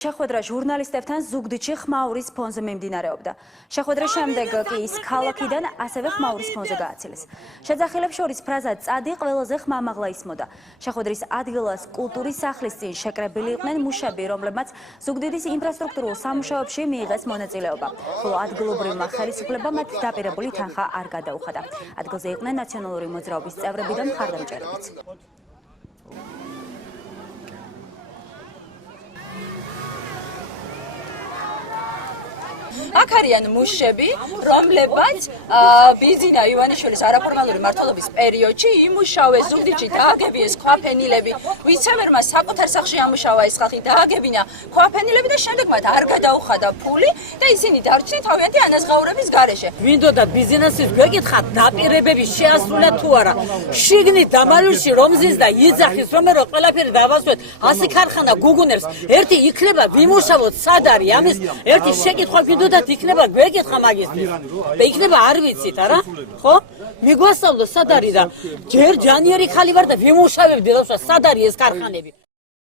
შეხვედრა ჟურნალისტებთან ზუგდიდში ხმაურის ფონზე მიმდინარეობდა. შეხვედრის შემდეგ კი ის ქალაქიდან ასევე ხმაურის ფონზე გააცილეს. შეძახილებს შორის ფრაზა "წადი ყველაზე ხმამაღლა" ისმოდა. შეხვედრის ადგილას კულტურის სახლის წინ შეკრებილი იყვნენ მუშები, რომლებმაც ზუგდიდის ინფრასტრუქტურულ სამუშაოებში მიიღეს მონაწილეობა. ხოლო ადგილობრივმა ხელისუფლებამ მათ დაპირებული თანხა არ გადაუხადა. ადგილზე იყვნენ ნაციონალური მოძრაობის წევრები და მხარდამჭერებიც. აქ არიან მუშები, რომლებმაც ბიზინა ივანიშვილის არაფორმალური მმართველობის პერიოდში იმუშავეს ზუგდიდში, დააგებიეს ქვაფენილები, ვინცემერმა საკუთარ სახლში ამუშავა ეს ხალხი, დააგებინა ქვაფენილები და შემდეგ მათ არ გადაუხადა ფული და ისინი დარჩნენ თავიანთი ანაზღაურების გარეშე. მინდოდა ბიზნესის გვეკითხათ დაპირებები შეასრულა თუ არა. შიგნით დამალულში რომ ზის და იძახის რომ მე ყველაფერი დავასვეთ, 100 ქარხანა გუგუნებს, ერთი იქნება ვიმუშავოთ სად არის ამის ერთი შეკითხვა მინდოდა იქნება გვეკითხა მაგისტრის და იქნება არ ვიცით არა ხო მიგვასწავლო სად არის და ჯერ ჯანიერი ხალი ვარ და ვიმუშავებდი რა სად არის ეს ქარხანები